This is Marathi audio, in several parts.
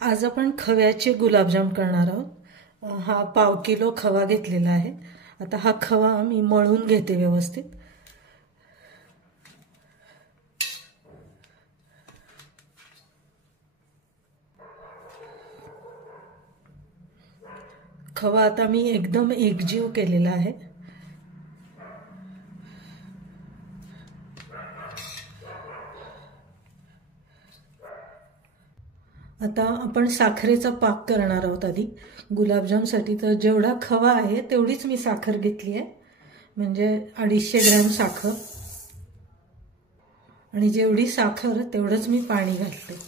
आज आपण खव्याचे गुलाबजाम करणार आहोत। हा पाव किलो खवा घेतलेला आहे। आता हा खवा मी मळून घेते व्यवस्थित। खवा आता मी एकदम एकजीव केलेला आहे। आता आपण साखरेचा पाक करणार आहोत। आधी गुलाबजामसाठी तर जेवढा खवा आहे तेवढीच मी साखर घेतली आहे, म्हणजे 250 ग्रॅम साखर, आणि जेवढी साखर तेवढंच मी पाणी घालते।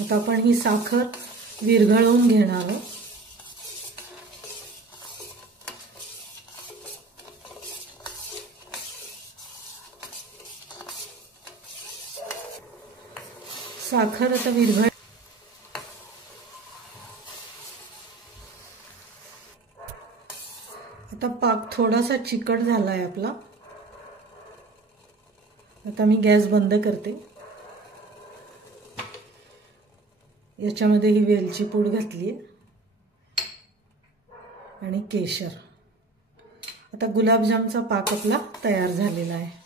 आता आपण ही साखर विरघळवून घेणार आहोत। साखर आता विरघळ आता पाक थोडासा चिकट झाला आहे आपला। आता मी गॅस बंद करते। याच्यामध्ये ही वेलची पूड घातली आहे आणि केशर। आता गुलाबजामचा पाक आपला तयार झालेला आहे।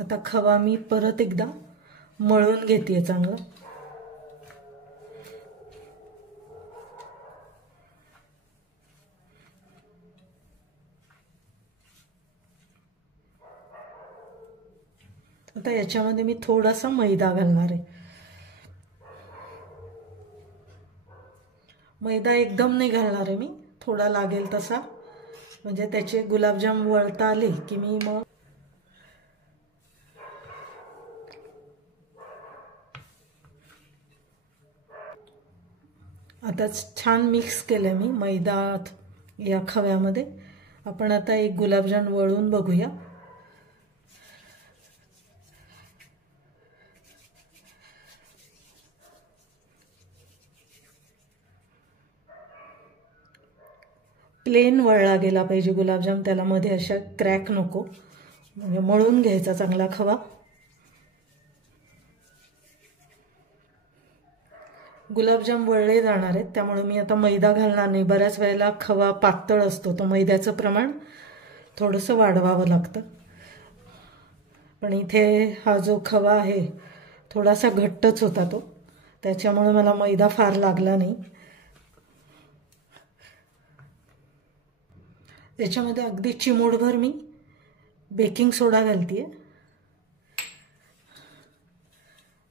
आता खवा मी परत एकदा मळून घेते चांगलं। आता याच्यामध्ये मी थोडासा मैदा घालणार आहे। मैदा एकदम नाही घालणार आहे मी, थोडा लागेल तसा, म्हणजे त्याचे गुलाबजाम वळता आले की मी मग आता छान मिक्स केलं मी मैदा या खव्यामध्ये। आपण आता एक गुलाबजाम वळून बघूया। प्लेन वळला गेला पाहिजे गुलाबजाम, त्याला मध्ये अशा क्रॅक नको, म्हणजे मळून घ्यायचा चांगला खवा। गुलाबजाम वळले जाणार आहेत त्यामुळे मी आता मैदा घालणार नाही। बऱ्याच वेळेला खवा पातळ असतो, तो मैद्याचं प्रमाण थोडंसं वाढवावं लागतं, पण इथे हा जो खवा आहे थोडासा घट्टच होता तो, त्याच्यामुळे मला मैदा फार लागला नाही। याच्यामध्ये अगदी चिमूटभर मी बेकिंग सोडा घालते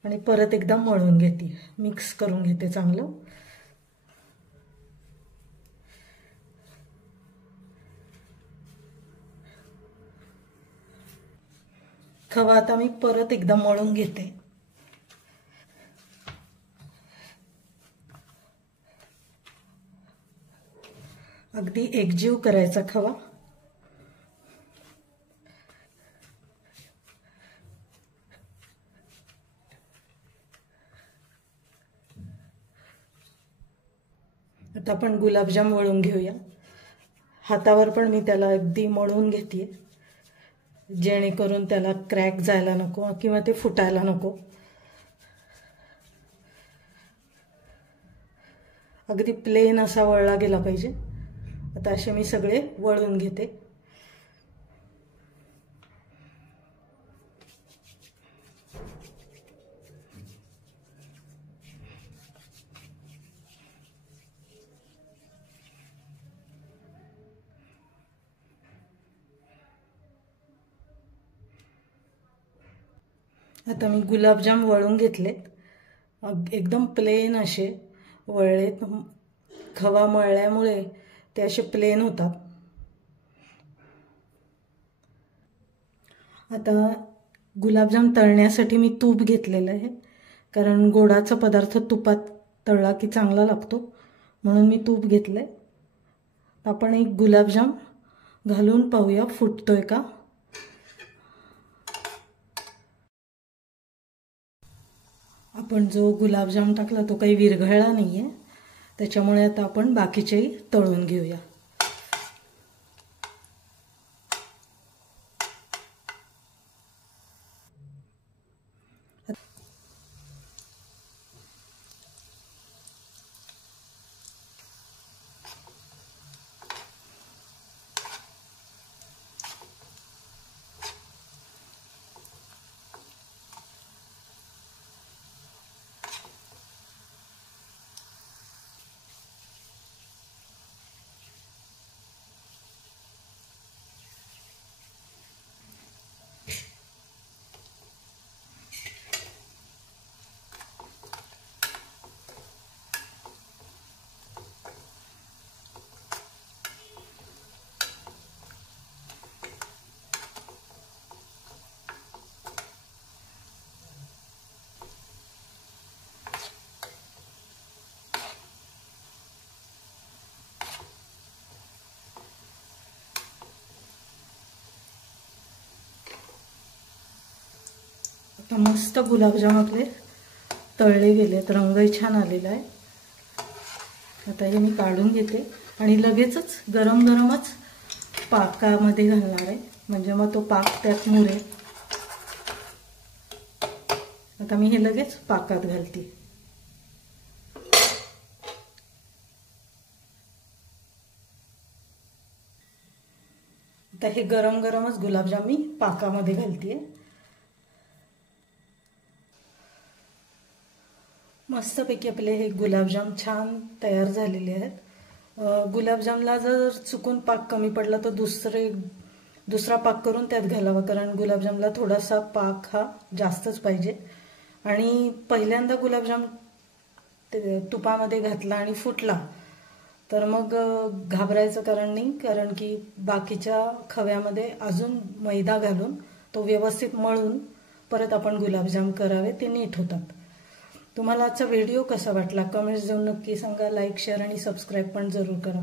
आणि परत एकदा मळून घेते, मिक्स करून घेते चांगलं। खवा आता मी परत एकदा मळून घेते। अगदी एकजीव करायचा खवा। आता आपण गुलाबजाम वळून घेऊया। हातावर पण मी त्याला अगदी मळून घेते, जेणेकरून त्याला क्रॅक जायला नको किंवा ते फुटायला नको। अगदी प्लेन असा वळला गेला पाहिजे। आता असे मी सगळे वळून घेते। आता मी गुलाबजाम वळून घेतलेत, एकदम प्लेन असे वळलेत। खवा मळल्यामुळे ते असे प्लेन होतात। आता गुलाबजाम तळण्यासाठी मी तूप घेतलेलं आहे, कारण गोडाचा पदार्थ तुपात तळला की चांगला लागतो, म्हणून मी तूप घेतलंय। आपण एक गुलाबजाम घालून पाहूया फुटतोय का। आपण जो गुलाबजाम टाकला तो काही विरघळला नाही आहे, त्याच्यामुळे आता आपण बाकीचेही तळून घेऊया। आता मस्त गुलाबजाम आपले तळले गेलेत, रंगही छान आलेला आहे. आता हे मी काढून घेते आणि लगेचच गरम गरमच पाकामध्ये घालणार आहे, म्हणजे मग तो पाक त्यात मुरेल. आता मी हे लगेच पाकात घालते. आता हे गरम गरमच गुलाबजाम मी पाकामध्ये घालते. मस्तपैकी आपले हे गुलाबजाम छान तयार झालेले आहेत. गुलाबजामला जर चुकून पाक कमी पडला तर दुसरा पाक करून त्यात घालावा, कारण गुलाबजामला थोडासा पाक हा जास्तच पाहिजे. आणि पहिल्यांदा गुलाबजाम तुपामध्ये घातला आणि फुटला तर मग घाबरायचं कारण नाही, कारण की बाकीच्या खव्यामध्ये अजून मैदा घालून तो व्यवस्थित मळून परत आपण गुलाबजाम करावे, ते नीट होतात. तुम्हाला आजचा व्हिडिओ कसा वाटला कमेंट्स देऊन नक्की सांगा. लाईक, शेअर आणि सबस्क्राईब पण जरूर करा.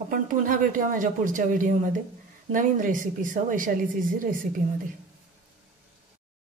आपण पुन्हा भेटूया माझ्या पुढच्या व्हिडिओमध्ये नवीन रेसिपीसह, वैशालीज इझी रेसिपीमध्ये.